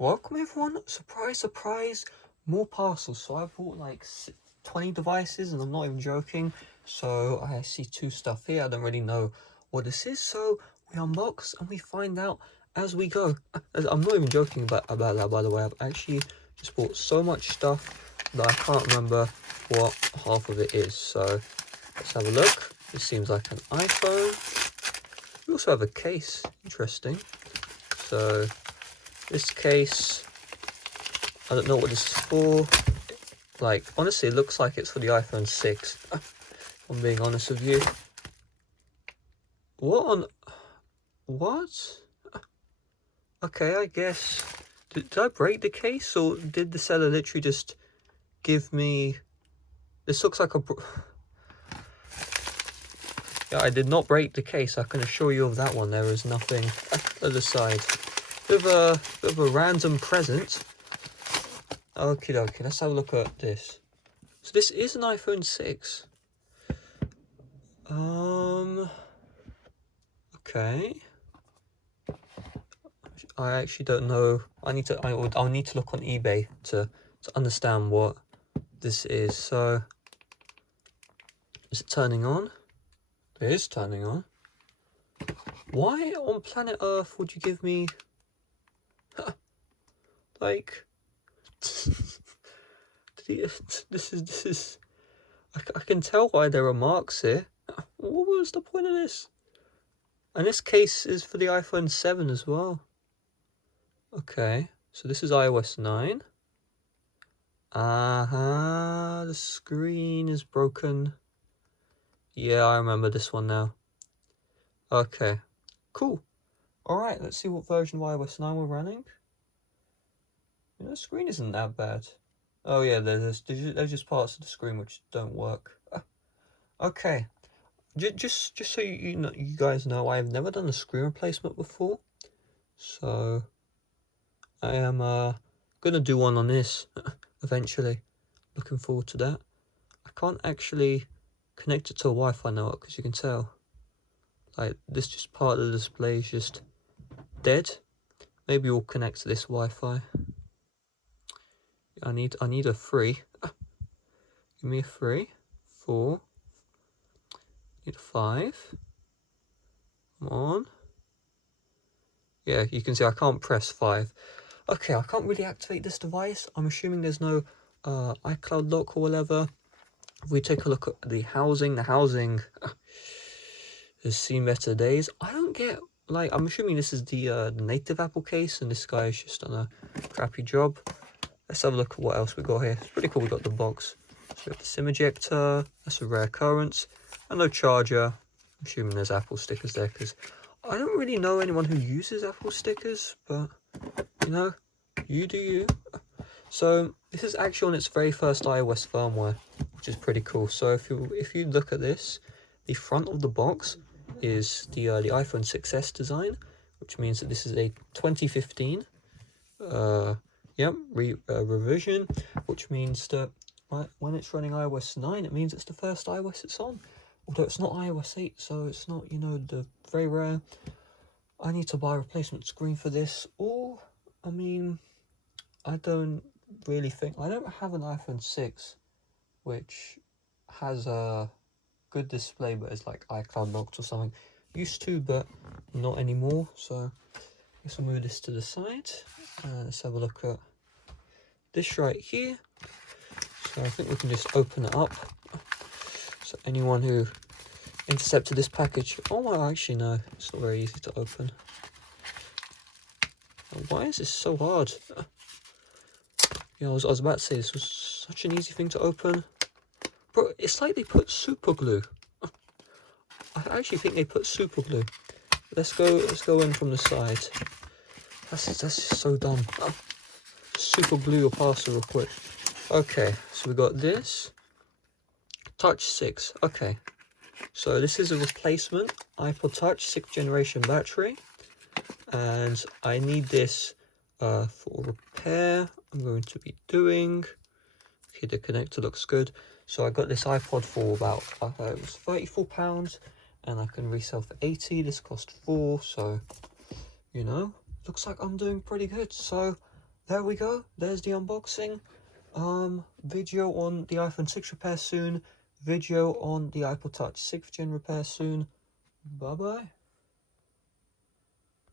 Welcome everyone, surprise, surprise, more parcels. So I bought like 20 devices and I'm not even joking. So I see two stuff here, I don't really know what this is. So we unbox and we find out as we go. I'm not even joking about that, by the way. I've actually just bought so much stuff that I can't remember what half of it is. So let's have a look. This seems like an iPhone. We also have a case, interesting. So this case, I don't know what this is for. Like, honestly, it looks like it's for the iPhone 6. If I'm being honest with you. What? Okay, I guess. Did I break the case, or did the seller literally just give me... This looks like a... Yeah, I did not break the case. I can assure you of that one. There is nothing other side. Bit of a random present. Okie dokie, let's have a look at this. So this is an iPhone 6. Okay. I actually don't know. I'll need to look on eBay to understand what this is. So is it turning on? It is turning on. Why on planet Earth would you give me like this is I can tell why there are marks here. What was the point of this? And this case is for the iPhone 7 as well. Okay, so this is iOS 9. The screen is broken. Yeah, I remember this one now. Okay, cool. Alright, let's see what version of iOS 9 we're running. You know, the screen isn't that bad. Oh yeah, there's just parts of the screen which don't work. Okay, just so you guys know, I've never done a screen replacement before. So, I am gonna do one on this eventually. Looking forward to that. I can't actually connect it to a Wi-Fi network, because you can tell. Like, this just part of the display is just dead. Maybe we'll connect to this Wi-Fi. I need a 3. Give me a 3. 4. Need a 5. Come on. Yeah, you can see I can't press 5. Okay, I can't really activate this device. I'm assuming there's no iCloud lock or whatever. If we take a look at the housing has seen better days. I don't get, like, I'm assuming this is the native Apple case and this guy is just done a crappy job. Let's have a look at what else we got here. It's pretty cool. We got the box. So we have the SIM ejector. That's a rare occurrence. And no charger. I'm assuming there's Apple stickers there, because I don't really know anyone who uses Apple stickers, but you know, you do you. So this is actually on its very first iOS firmware, which is pretty cool. So if you look at this, the front of the box is the iPhone 6s design, which means that this is a 2015 revision, which means that when it's running iOS 9, it means it's the first iOS it's on. Although it's not iOS 8, so it's not, you know, the very rare. I need to buy a replacement screen for this, or, I mean, I don't really think, I don't have an iPhone 6, which has a good display, but it's like iCloud locked or something. Used to, but not anymore, so I guess I'll move this to the side. Let's have a look at this right here. So I think we can just open it up. So anyone who intercepted this package, oh well, actually no, it's not very easy to open. Why is this so hard? Yeah, I was about to say this was such an easy thing to open. Bro, it's like they put super glue. I actually think they put super glue. Let's go in from the side. That's just so dumb. Super glue your parcel real quick. Okay, so we got this. Touch 6. Okay. So this is a replacement iPod Touch 6th generation battery. And I need this for repair. I'm going to be doing. Okay, the connector looks good. So I got this iPod for about, it was £34, and I can resell for 80. This cost 4, so, you know, looks like I'm doing pretty good. So there we go. There's the unboxing. Video on the iPhone 6 repair soon. Video on the iPod Touch 6th gen repair soon. Bye bye.